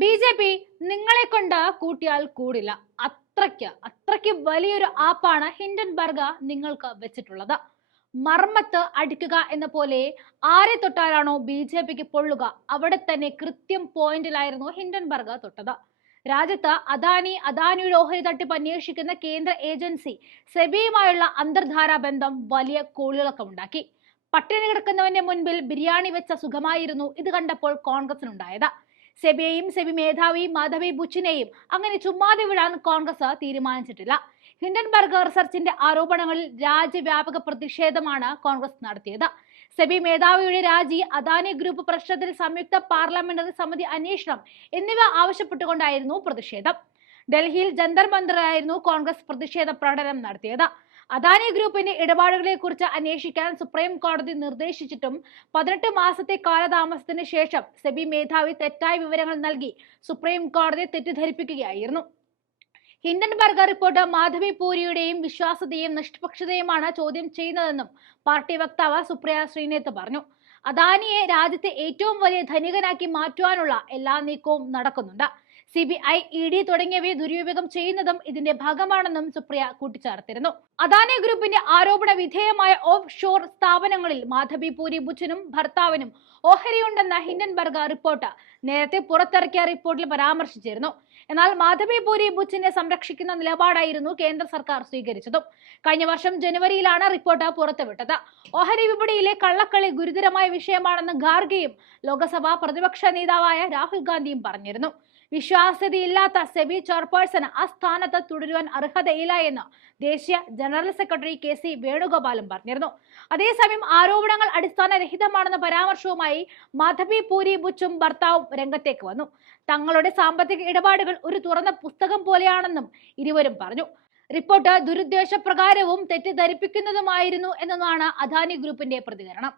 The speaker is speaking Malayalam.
ബി ജെ പി നിങ്ങളെ കൊണ്ട് കൂട്ടിയാൽ കൂടില്ല. അത്രയ്ക്ക് അത്രയ്ക്ക് വലിയൊരു ആപ്പാണ് ഹിൻഡൻബർഗ് നിങ്ങൾക്ക് വെച്ചിട്ടുള്ളത്. മർമ്മത്ത് അടിക്കുക എന്ന പോലെ ആരെ തൊട്ടാലാണോ ബി ജെ പിക്ക് പൊള്ളുക? അവിടെ തന്നെ കൃത്യം പോയിന്റിലായിരുന്നു ഹിൻഡൻബർഗ് തൊട്ടത്. രാജ്യത്ത് അദാനി അദാനിയുടെ ഓഹരി തട്ടിപ്പ് അന്വേഷിക്കുന്ന കേന്ദ്ര ഏജൻസി സെബിയുമായുള്ള അന്തർധാരാ ബന്ധം വലിയ കോളിളക്കമുണ്ടാക്കി പട്ടിണി കിടക്കുന്നവന്റെ മുൻപിൽ ബിരിയാണി വെച്ച സുഖമായിരുന്നു ഇത് കണ്ടപ്പോൾ കോൺഗ്രസിനുണ്ടായത്. സെബിയെയും സെബി മേധാവിയും മാധവി ബുച്ചിനെയും അങ്ങനെ ചുമ്മാതെ വിടാൻ കോൺഗ്രസ് തീരുമാനിച്ചിട്ടില്ല. ഹിൻഡൻബർഗ് റിസർച്ചിന്റെ ആരോപണങ്ങളിൽ രാജ്യവ്യാപക പ്രതിഷേധമാണ് കോൺഗ്രസ് നടത്തിയത്. സെബി മേധാവിയുടെ രാജി അദാനി ഗ്രൂപ്പ് പ്രശ്നത്തിൽ സംയുക്ത പാർലമെന്ററി സമിതി അന്വേഷണം എന്നിവ ആവശ്യപ്പെട്ടുകൊണ്ടായിരുന്നു പ്രതിഷേധം. ഡൽഹിയിൽ ജന്തർ മന്ദറിലായിരുന്നു കോൺഗ്രസ് പ്രതിഷേധ പ്രകടനം നടത്തിയത്. അദാനി ഗ്രൂപ്പിന്റെ ഇടപാടുകളെ കുറിച്ച് അന്വേഷിക്കാൻ സുപ്രീം കോടതി നിർദ്ദേശിച്ചിട്ടും പതിനെട്ട് മാസത്തെ കാലതാമസത്തിന് ശേഷം സെബി മേധാവി തെറ്റായ വിവരങ്ങൾ നൽകി സുപ്രീം കോടതിയെ തെറ്റിദ്ധരിപ്പിക്കുകയായിരുന്നു. ഹിൻഡൻബർഗ് റിപ്പോർട്ട് മാധവി പൂരിയുടെയും വിശ്വാസ്യതയും നിഷ്പക്ഷതയുമാണ് ചോദ്യം ചെയ്യുന്നതെന്നും പാർട്ടി വക്താവ് സുപ്രിയ ശ്രീനേത്ത് പറഞ്ഞു. അദാനിയെ രാജ്യത്തെ ഏറ്റവും വലിയ ധനികനാക്കി മാറ്റുവാനുള്ള എല്ലാ നീക്കവും നടക്കുന്നുണ്ട്. C B I E D തുടങ്ങിയവയെ ദുരുപയോഗം ചെയ്യുന്നതും ഇതിന്റെ ഭാഗമാണെന്നും സുപ്രിയ കൂട്ടിച്ചേർത്തിരുന്നു. അദാനി ഗ്രൂപ്പിന്റെ ആരോപണ വിധേയമായ ഓഫ് ഷോർ സ്ഥാപനങ്ങളിൽ മാധബി പൂരി ബുച്ചനും ഭർത്താവിനും ഓഹരിയുണ്ടെന്ന ഹിൻഡൻബർഗ് റിപ്പോർട്ട് നേരത്തെ പുറത്തിറക്കിയ റിപ്പോർട്ടിൽ പരാമർശിച്ചിരുന്നു. എന്നാൽ മാധബി പൂരി ബുച്ചിനെ സംരക്ഷിക്കുന്ന നിലപാടായിരുന്നു കേന്ദ്ര സർക്കാർ സ്വീകരിച്ചതും. കഴിഞ്ഞ വർഷം ജനുവരിയിലാണ് റിപ്പോർട്ട് പുറത്തുവിട്ടത്. ഓഹരി വിപണിയിലെ കള്ളക്കളി ഗുരുതരമായ വിഷയമാണെന്ന് ഖാർഗെയും ലോക്സഭാ പ്രതിപക്ഷ നേതാവായ രാഹുൽ ഗാന്ധിയും പറഞ്ഞിരുന്നു. വിശ്വാസ്യതയില്ലാത്ത സെബി ചെയർപേഴ്സൺ ആ സ്ഥാനത്ത് തുടരുവാൻ അർഹതയില്ല എന്ന് ദേശീയ ജനറൽ സെക്രട്ടറി കെ സി വേണുഗോപാലും പറഞ്ഞിരുന്നു. അതേസമയം ആരോപണങ്ങൾ അടിസ്ഥാനരഹിതമാണെന്ന പരാമർശവുമായി മാധവി പൂരി ബുച്ചും ഭർത്താവും രംഗത്തേക്ക് വന്നു. തങ്ങളുടെ സാമ്പത്തിക ഇടപാടുകൾ ഒരു തുറന്ന പുസ്തകം പോലെയാണെന്നും ഇരുവരും പറഞ്ഞു. റിപ്പോർട്ട് ദുരുദ്ദേശപ്രകാരവും തെറ്റിദ്ധരിപ്പിക്കുന്നതുമായിരുന്നു എന്നതാണ് അദാനി ഗ്രൂപ്പിന്റെ പ്രതികരണം.